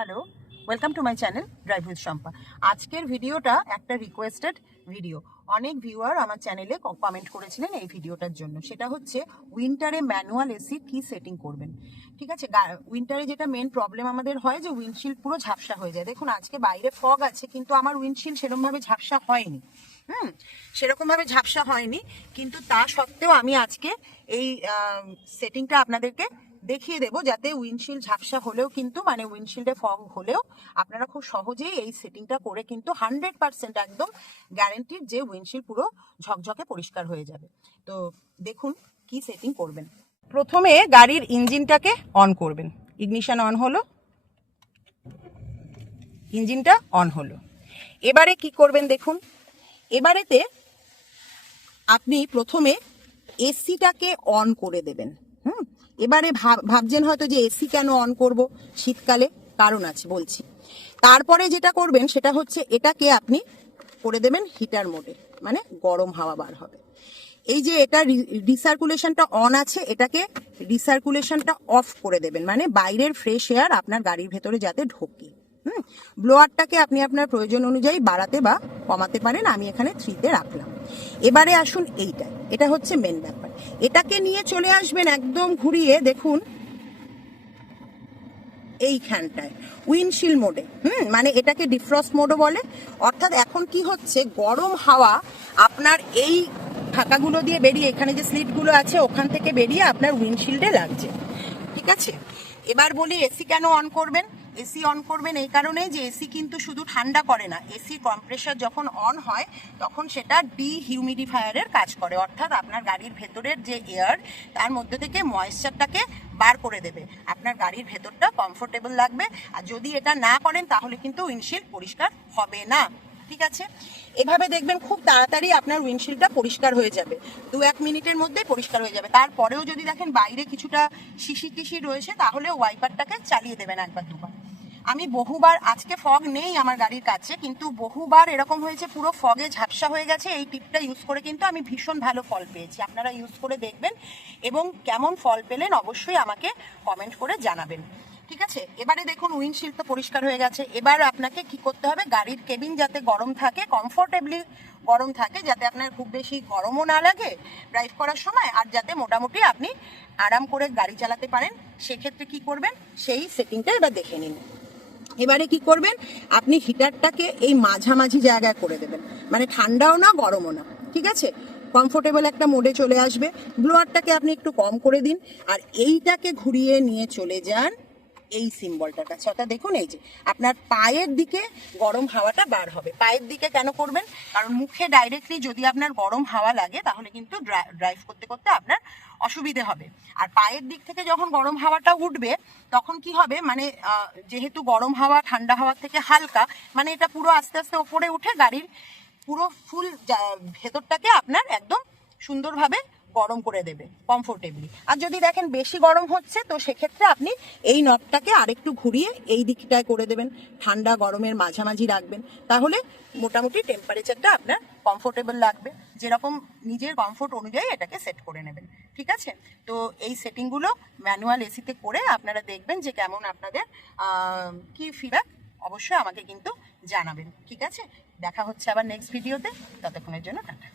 Hello welcome to my channel drive with Shampa আজকের ভিডিওটা একটা রিকোয়েস্টেড ভিডিও অনেক ভিউয়ার আমার চ্যানেলে কমেন্ট করেছিলেন এই ভিডিওটার জন্য। সেটা হচ্ছে উইন্টারে ম্যানুয়াল এসি কি সেটিং করবেন? ঠিক আছে উইন্টারে যেটা মেন প্রবলেম আমাদের হয় যে উইন্ডশিল্ড পুরো ঝাপসা হয়ে যায়। দেখুন, আজকে বাইরে ফগ আছে, কিন্তু আমার উইন্ডশিল্ড সেরকমভাবে ঝাপসা হয়নি। হুম, সেরকমভাবে ঝাপসা হয়নি, কিন্তু তা সত্ত্বেও আমি আজকে এই সেটিংটা আপনাদেরকে দেখিয়ে দেবো যাতে উইন্ডশিল্ড ঝাপসা হলেও কিন্তু মানে উইন্ডশিল্ডে ফগ হলেও আপনারা খুব সহজেই এই সেটিংটা করে কিন্তু হান্ড্রেড পার্সেন্ট একদম গ্যারেন্টিড যে উইন্ডশিল্ড পুরো ঝকঝকে পরিষ্কার হয়ে যাবে। তো দেখুন কি সেটিং করবেন। প্রথমে গাড়ির ইঞ্জিনটাকে অন করবেন। ইগনিশন অন হলো। ইঞ্জিনটা অন হলো। এবারে কি করবেন দেখুন। এবারেতে আপনি প্রথমে এসিটাকে অন করে দেবেন। এবারে ভাব- ভাবছেন হয়তো যে এসি কেন অন করব? শীতকালে কারণ আছে বলছি। তারপরে যেটা করবেন, সেটা হচ্ছে এটাকে আপনি করে দেবেন হিটার মোডে মানে গরম হাওয়া বার হবে। এই যে এটা রিসার্কুলেশনটা অন আছে, এটাকে রিসার্কুলেশনটা অফ করে দেবেন মানে বাইরের ফ্রেশ এয়ার আপনার গাড়ির ভেতরে যাতে ঢোকে। হুম? ব্লোয়ারটাকে আপনি আপনার প্রয়োজন অনুযায়ী বাড়াতে বা কমাতে পারেন, আমি এখানে থ্রিতে রাখলাম। এবারে আসুন এইটা এটা হচ্ছে মেন ব্যাপার। এটাকে নিয়ে চলে আসবেন একদম ঘুরিয়ে, দেখুন। এইখানটায় উইন্ডশিল মোডে, হুম? মানে এটাকে ডিফ্রস্ট মোডও বলে। অর্থাৎ এখন কি হচ্ছে, গরম হাওয়া আপনার এই ফাঁকাগুলো দিয়ে বেরিয়ে, এখানে যে স্লিটগুলো আছে, ওখান থেকে বেরিয়ে আপনার উইন্ডশিল্ডে লাগছে। ঠিক আছে? এবার বলি, এসি কেন অন করবেন? এসি অন করবেন এই কারণে যে এসি কিন্তু শুধু ঠান্ডা করে না, এসি কম্প্রেসার যখন অন হয়, তখন সেটা ডিহিউমিডিফায়ারের কাজ করে। অর্থাৎ আপনার গাড়ির ভেতরের যে এয়ার তার মধ্যে থেকে ময়েশ্চারটাকে বার করে দেবে। আপনার গাড়ির ভেতরটা কমফোর্টেবল লাগবে। আর যদি এটা না করেন, তাহলে কিন্তু উইন্ডশিল্ড পরিষ্কার হবে না। ঠিক আছে? এভাবে দেখবেন খুব তাড়াতাড়ি আপনার উইন্ডশিল্ডটা পরিষ্কার হয়ে যাবে। দু এক মিনিটের মধ্যে পরিষ্কার হয়ে যাবে। তারপরেও যদি দেখেন বাইরে কিছুটা শিশি টিশি রয়েছে, তাহলে ওয়াইপারটাকে চালিয়ে দেবেন একবার দুবার। আমি বহুবার, আজকে ফগ নেই আমার গাড়ির কাছে, কিন্তু বহুবার এরকম হয়েছে, পুরো ফগে ঝাপসা হয়ে গেছে, এই টিপটা ইউজ করে কিন্তু আমি ভীষণ ভালো ফল পেয়েছি। আপনারা ইউজ করে দেখবেন এবং কেমন ফল পেলেন অবশ্যই আমাকে কমেন্ট করে জানাবেন। ঠিক আছে? এবারে দেখুন উইন্ডশিল্ড তো পরিষ্কার হয়ে গেছে। এবার আপনাকে কি করতে হবে? গাড়ির কেবিন যাতে গরম থাকে কমফোর্টেবলি গরম থাকে, যাতে আপনার খুব বেশি গরমও না লাগে ড্রাইভ করার সময়, আর যাতে মোটামুটি আপনি আরাম করে গাড়ি চালাতে পারেন, সেক্ষেত্রে কি করবেন? সেই সেটিংটা এবার দেখে নিন। এবারে কি করবেন? আপনি হিটারটাকে এই মাঝামাঝি জায়গায় করে দেবেন। মানে ঠান্ডাও না, গরমও না। ঠিক আছে? কমফোর্টেবল একটা মোডে চলে আসবে। ব্লোয়ারটাকে আপনি একটু কম করে দিন। আর এইটাকে ঘুরিয়ে নিয়ে চলে যান। এই সিম্বলটার কাছে। অর্থাৎ দেখুন এই যে, আপনার পায়ের দিকে গরম হাওয়াটা বার হবে। পায়ের দিকে কেন করবেন? কারণ মুখে ডাইরেক্টলি যদি আপনার গরম হাওয়া লাগে, তাহলে কিন্তু ড্রাইভ করতে করতে আপনার অসুবিধে হবে। আর পায়ের দিক থেকে যখন গরম হাওয়াটা উঠবে, তখন কি হবে? মানে যেহেতু গরম হাওয়া, ঠান্ডা হাওয়ার থেকে হালকা মানে এটা পুরো আস্তে আস্তে ওপরে উঠে গাড়ির পুরো ফুল ভেতরটাকে আপনার একদম সুন্দরভাবে গরম করে দেবে কমফোর্টেবলি আর যদি দেখেন বেশি গরম হচ্ছে, তো সেক্ষেত্রে আপনি এই নবটাকে আরেকটু ঘুরিয়ে এই দিকটায় করে দেবেন। ঠান্ডা গরমের মাঝামাঝি রাখবেন। তাহলে মোটামুটি টেম্পারেচারটা আপনার কমফোর্টেবল লাগবে। যেরকম নিজের কমফোর্ট অনুযায়ী এটাকে সেট করে নেবেন। ঠিক আছে? তো এই সেটিংগুলো ম্যানুয়াল এসিতে করে আপনারা দেখবেন যে কেমন আপনাদের কি ফিডব্যাক অবশ্যই আমাকে কিন্তু জানাবেন। ঠিক আছে? দেখা হচ্ছে আবার নেক্সট ভিডিওতে ততক্ষণের জন্য টাটা।